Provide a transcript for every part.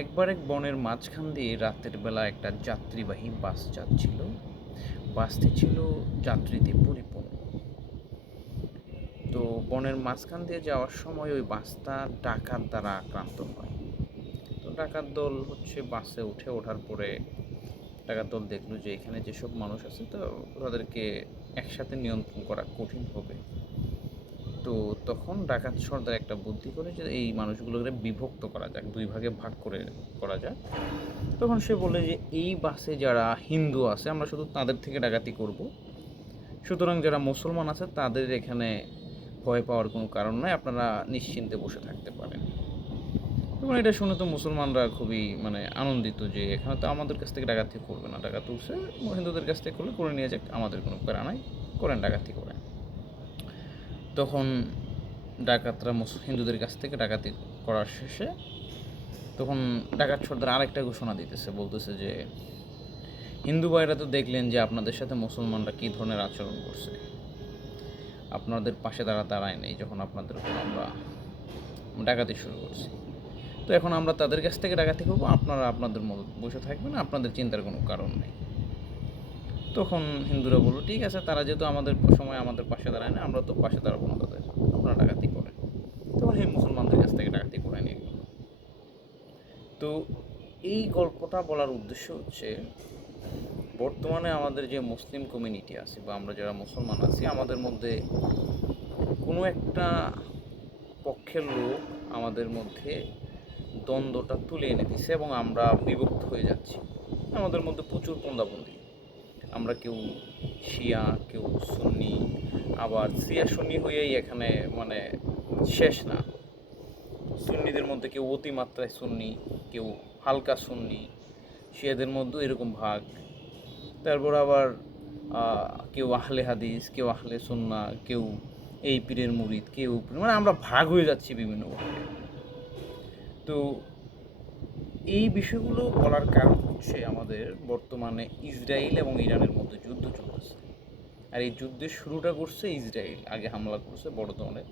একবার এক বনের মাঝখান দিয়ে রাতের বেলা একটা যাত্রীবাহী বাস যাচ্ছিল। বাসটি ছিল যাত্রীতে পরিপূর্ণ। তো বনের মাঝখান দিয়ে যাওয়ার সময় ওই বাসটা ডাকাত দ্বারা আক্রান্ত হয়। তো ডাকাত দল হচ্ছে বাসে উঠে ওঠার পরে ডাকাত দল দেখল যে এখানে যেসব মানুষ আছে তো তাদেরকে একসাথে নিয়ন্ত্রণ করা কঠিন হবে। তো তখন ডাকাত সর্দার একটা বুদ্ধি করে যে এই মানুষগুলোকে বিভক্ত করা যাক, দুই ভাগে ভাগ করে করা যাক। তখন সে বলে যে এই বাসে যারা হিন্দু আছে, আমরা শুধু তাদের থেকে ডাকাতি করব। সুতরাং যারা মুসলমান আছে, তাদের এখানে ভয় পাওয়ার কোনো কারণ নয় আপনারা নিশ্চিন্তে বসে থাকতে পারেন। এবং এটা শুনে তো মুসলমানরা খুবই মানে আনন্দিত যে এখানে তো আমাদের কাছ থেকে ডাকাতি করবে না, ডাকাতি উঠছে, হিন্দুদের কাছ থেকে করলে করে নিয়ে যাক, আমাদের কোনো প্যারা নাই, করেন ডাকাতি, করেন। তখন ডাকাতরা হিন্দুদের কাছ থেকে ডাকাতি করার শেষে তখন ডাকাত সর্দার আরেকটা ঘোষণা দিতেছে, বলতেছে যে, হিন্দু ভাইরা তো দেখলেন যে আপনাদের সাথে মুসলমানরা কী ধরনের আচরণ করছে। আপনাদের পাশে তারা দাঁড়ায় নেই যখন আপনাদের আমরা ডাকাতি শুরু করছি। তো এখন আমরা তাদের কাছ থেকে ডাকাতি করব, আপনারা আপনাদের মতো বসে থাকবেন, আপনাদের চিন্তার কোনো কারণ নেই। তখন হিন্দুরা বলল, ঠিক আছে, তারা যেহেতু আমাদের সময় আমাদের পাশে দাঁড়ায় না আমরা তো পাশে দাঁড়াবো না তাদের। আপনারা ডাকাতি করেন। তখন সেই মুসলমানদের কাছ থেকে ডাকাতি করে নিয়ে গেল। তো এই গল্পটা বলার উদ্দেশ্য হচ্ছে, বর্তমানে আমাদের যে মুসলিম কমিউনিটি আছে, বা আমরা যারা মুসলমান আছি, আমাদের মধ্যে কোনো একটা পক্ষের লোক আমাদের মধ্যে দ্বন্দ্বটা তুলে এনে দিছে এবং আমরা বিভক্ত হয়ে যাচ্ছি। আমাদের মধ্যে প্রচুর পন্দাবন্দি আমরা কেউ শিয়া, কেউ সুন্নি, আবার শিয়া সুন্নি হয়েই এখানে মানে শেষ না। সুন্নিদের মধ্যে কেউ অতিমাত্রায় সুন্নি, কেউ হালকা সুন্নি, শিয়াদের মধ্যেও এরকম ভাগ। তারপর আবার কেউ আহলে হাদিস, কেউ আহলে সুন্না, কেউ এই পীরের মুরিদ, কেউ মানে আমরা ভাগ হয়ে যাচ্ছি বিভিন্নভাবে তো এই বিষয়গুলো বলার কারণ হচ্ছে আমাদের বর্তমানে ইসরায়েল এবং ইরানের মধ্যে যুদ্ধ চলতেছে। আর এই যুদ্ধের শুরুটা করছে ইসরায়েল, আগে হামলা করছে বড় ধরনের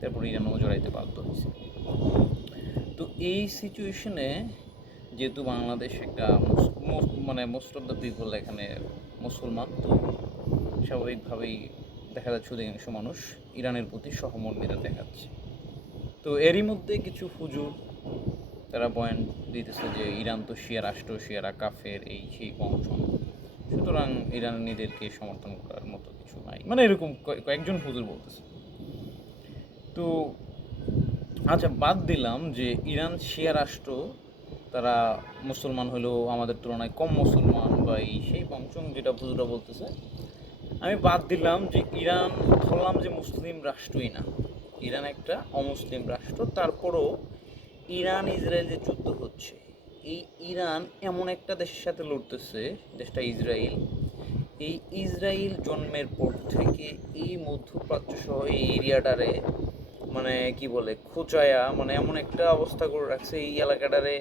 তারপর ইরানও জড়াইতে বাধ্য হয়েছে। তো এই সিচুয়েশনে যেহেতু বাংলাদেশ একটা মানে মোস্ট অফ দ্য পিপল এখানে মুসলমান, তো স্বাভাবিকভাবেই দেখা যাচ্ছে অধিকাংশ মানুষ ইরানের প্রতি সহমর্মিতা দেখাচ্ছে। তো এরই মধ্যে কিছু হুজুর তারা পয়েন্ট দিতেছে যে ইরান তো শিয়া রাষ্ট্র শিয়ারা কাফের এই সেই বংশন সুতরাং ইরান ইরানিদেরকে সমর্থন করার মতো কিছু নাই। মানে এরকম কয়ে- কয়েকজন হুজুর বলতেছে। তো আচ্ছা বাদ দিলাম যে ইরান শিয়া রাষ্ট্র, তারা মুসলমান হলেও আমাদের তুলনায় কম মুসলমান বা এই সেই পঞ্চম যেটা হুজুরা বলতেছে, আমি বাদ দিলাম যে ইরান ধরলাম যে মুসলিম রাষ্ট্রই না। ইরান একটা অমুসলিম রাষ্ট্র, তারপরও ইরান, ইসরায়েল যে যুদ্ধ হচ্ছে, এই ইরান এমন একটা দেশের সাথে লড়তেছে, দেশটা ইসরায়েল। এই ইসরায়েল জন্মের পর থেকে এই মধ্যপ্রাচ্য সহ এই এরিয়াটারে মানে কি বলে, খোঁচায়া মানে এমন একটা অবস্থা করে রাখছে, এই এলাকাটারে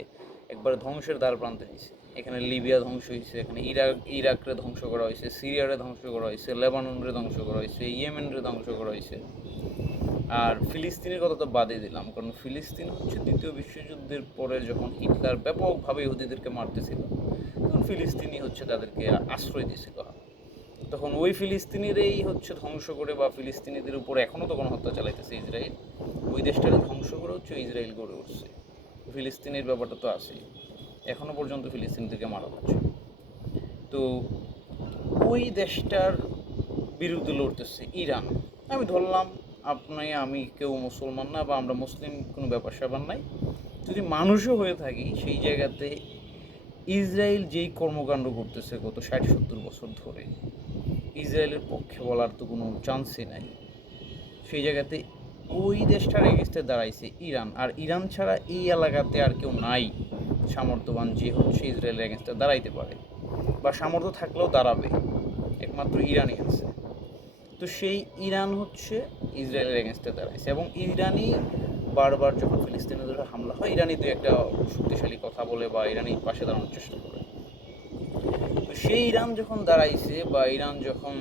একবার ধ্বংসের দ্বার প্রান্তে দিয়েছে এখানে লিবিয়া ধ্বংস হয়েছে এখানে ইরাক, ইরাকরে ধ্বংস করা হয়েছে সিরিয়ারে ধ্বংস করা হয়েছে লেবাননরে ধ্বংস করা হয়েছে ইয়েমেনরে ধ্বংস করা হয়েছে আর ফিলিস্তিনের কথা তো বাদে দিলাম, কারণ ফিলিস্তিন হচ্ছে দ্বিতীয় বিশ্বযুদ্ধের পরে যখন হিটলার ব্যাপকভাবে ইহুদিদেরকে মারতেছিল, তখন ফিলিস্তিনি হচ্ছে তাদেরকে আশ্রয় দিয়েছিল। তখন ওই ফিলিস্তিনিরই হচ্ছে ধ্বংস করে বা ফিলিস্তিনিদের উপর এখনও তো হত্যা চালাইতেছে ইসরায়েল, ওই দেশটাকে ধ্বংস করে হচ্ছে ইসরায়েল গড়ে উঠছে। ফিলিস্তিনের ব্যাপারটা তো আছেই এখনও পর্যন্ত ফিলিস্তিনিদেরকে মারা হচ্ছে তো ওই দেশটার বিরুদ্ধে লড়তেছে ইরান। আমি ধরলাম আপনি, আমি কেউ মুসলমান না বা আমরা মুসলিম কোনো ব্যাপার স্যাপার নাই। যদি মানুষও হয়ে থাকি, সেই জায়গাতে ইসরায়েল যেই কর্মকাণ্ড করতেছে গত ষাট, সত্তর বছর ধরে, ইসরায়েলের পক্ষে বলার তো কোনো চান্সই নাই। সেই জায়গাতে ওই দেশটার এগেস্টে দাঁড়াইছে ইরান। আর ইরান ছাড়া এই এলাকাতে আর কেউ নাই, সামর্থ্যবান যে হচ্ছে ইসরায়েলের এগেনস্টে দাঁড়াইতে পারে। বা সামর্থ্য থাকলেও দাঁড়াবে। একমাত্র ইরানই আছে। তো সেই ইরান হচ্ছে ইসরায়েলের এগেনস্টে দাঁড়াইছে। এবং ইরানি বারবার যখন ফিলিস্তিনের উপর হামলা হয়, ইরানি দু একটা শক্তিশালী কথা বলে বা ইরানি পাশে দাঁড়ানোর চেষ্টা করে। তো সেই ইরান যখন দাঁড়াইছে বা ইরান যখন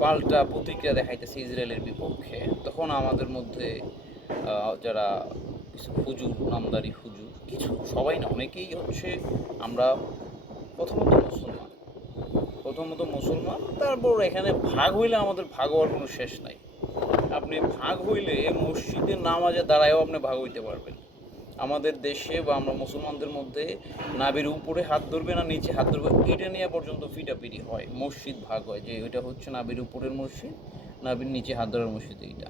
পাল্টা প্রতিক্রিয়া দেখাইতেছে ইসরায়েলের বিপক্ষে, তখন আমাদের মধ্যে যারা কিছু হুজুর, নামদারি হুজুর, কিছু সবাই না, অনেকেই হচ্ছে আমরা প্রথমত মুসলমান। প্রথমত মুসলমান, তারপর এখানে ভাগ হইলে আমাদের ভাগ হওয়ার কোনো শেষ নাই। আপনি ভাগ হইলে মসজিদের নামাজে দাঁড়ায়ও আপনি ভাগ হইতে পারবেন। আমাদের দেশে বা আমরা মুসলমানদের মধ্যে নাবির উপরে হাত ধরবে না, নিচে হাত ধরবে, এটা নিয়ে পর্যন্ত পিটাপিটি হয়, মসজিদ ভাগ হয়, যে ওইটা হচ্ছে নাবির উপরের মসজিদ নাবির নিচে হাত ধরার মসজিদ এইটা।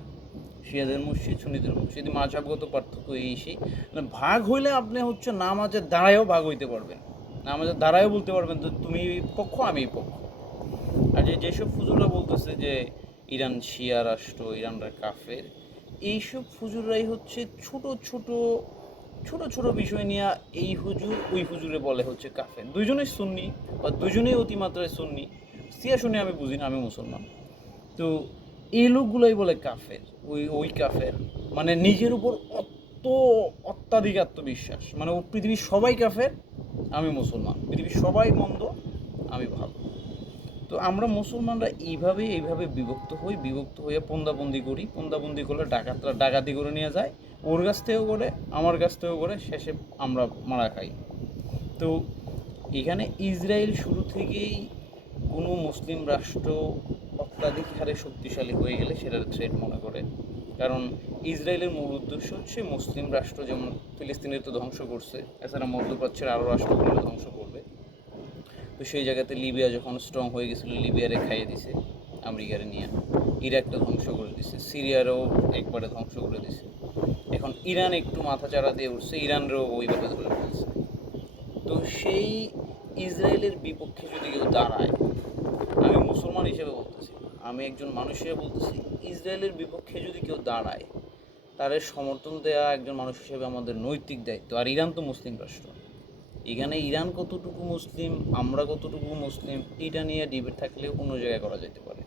শিয়াদের মসজিদ, সুন্নিদের মসজিদ মাঝাবগত পার্থক্য এই সেই। মানে ভাগ হইলে আপনি হচ্ছে নামাজের দাঁড়ায়ও ভাগ হইতে পারবেন। নামাজের দাঁড়ায়ও বলতে পারবেন তো তুমি পক্ষ আমি পক্ষ। আর যে যেসব ফুজুররা বলতেছে যে ইরান শিয়া রাষ্ট্র, ইরানরা কাফের। এইসব ফুজুররাই হচ্ছে ছোট ছোট ছোট ছোট বিষয় নিয়ে এই হুজুর, ওই হুজুরে বলে হচ্ছে কাফের। দুইজনেই সুন্নি বা দুজনেই অতিমাত্রায় সুন্নি। সিয়া শুনে আমি বুঝি না আমি মুসলমান। তো এই লোকগুলোই বলে কাফের, ওই ওই কাফের। মানে নিজের উপর অত অত্যাধিক আত্মবিশ্বাস। মানে ও পৃথিবীর সবাই কাফের, আমি মুসলমান। পৃথিবীর সবাই মন্দ, আমি ভালো। তো আমরা মুসলমানরা এইভাবে এইভাবে বিভক্ত হই, বিভক্ত হয়ে পন্দাবন্দি করি। পন্দাবন্দি করলে ডাকাতরা ডাকাতি করে নিয়ে যায়, ওর কাছ থেকেও করে, আমার কাছ থেকেও করে, শেষে আমরা মারা খাই। তো এখানে ইসরায়েল শুরু থেকেই কোনো মুসলিম রাষ্ট্র অত্যাধিক হারে শক্তিশালী হয়ে গেলে সেটার থ্রেট মনে করে। কারণ ইসরায়েলের মূল উদ্দেশ্য হচ্ছে মুসলিম রাষ্ট্র যেমন ফিলিস্তিনের তো ধ্বংস করছে, এছাড়া মধ্যপ্রাচ্যের আরও রাষ্ট্রগুলো ধ্বংস তো সেই জায়গাতে লিবিয়া যখন স্ট্রং হয়ে গেছিল, লিবিয়ারে খাইয়ে দিছে আমেরিকারে নিয়ে। ইরাকটা ধ্বংস করে দিছে, সিরিয়ারও একবারে ধ্বংস করে দিছে। এখন ইরান একটু মাথা চাড়া দিয়ে উঠছে, ইরানরেও ওইভাবে ধরে ফেলছে। তো সেই ইসরায়েলের বিপক্ষে যদি কেউ দাঁড়ায়, আমি মুসলমান হিসেবে বলতেছি, আমি একজন মানুষ হিসেবে বলতেছি, ইসরায়েলের বিপক্ষে যদি কেউ দাঁড়ায়, তাদের সমর্থন দেওয়া একজন মানুষ হিসেবে আমাদের নৈতিক দায়িত্ব। আর ইরান তো মুসলিম রাষ্ট্র। এখানে ইরান কতটুকু মুসলিম, আমরা কতটুকু মুসলিম, এটা নিয়ে ডিবেট থাকলে অন্য জায়গায় করা যেতে পারে।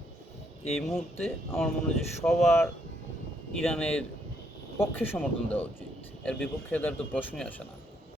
এই মুহূর্তে আমার মনে হয় সবার ইরানের পক্ষে সমর্থন দেওয়া উচিত। এর বিপক্ষে তার তো প্রশ্নই আসে না।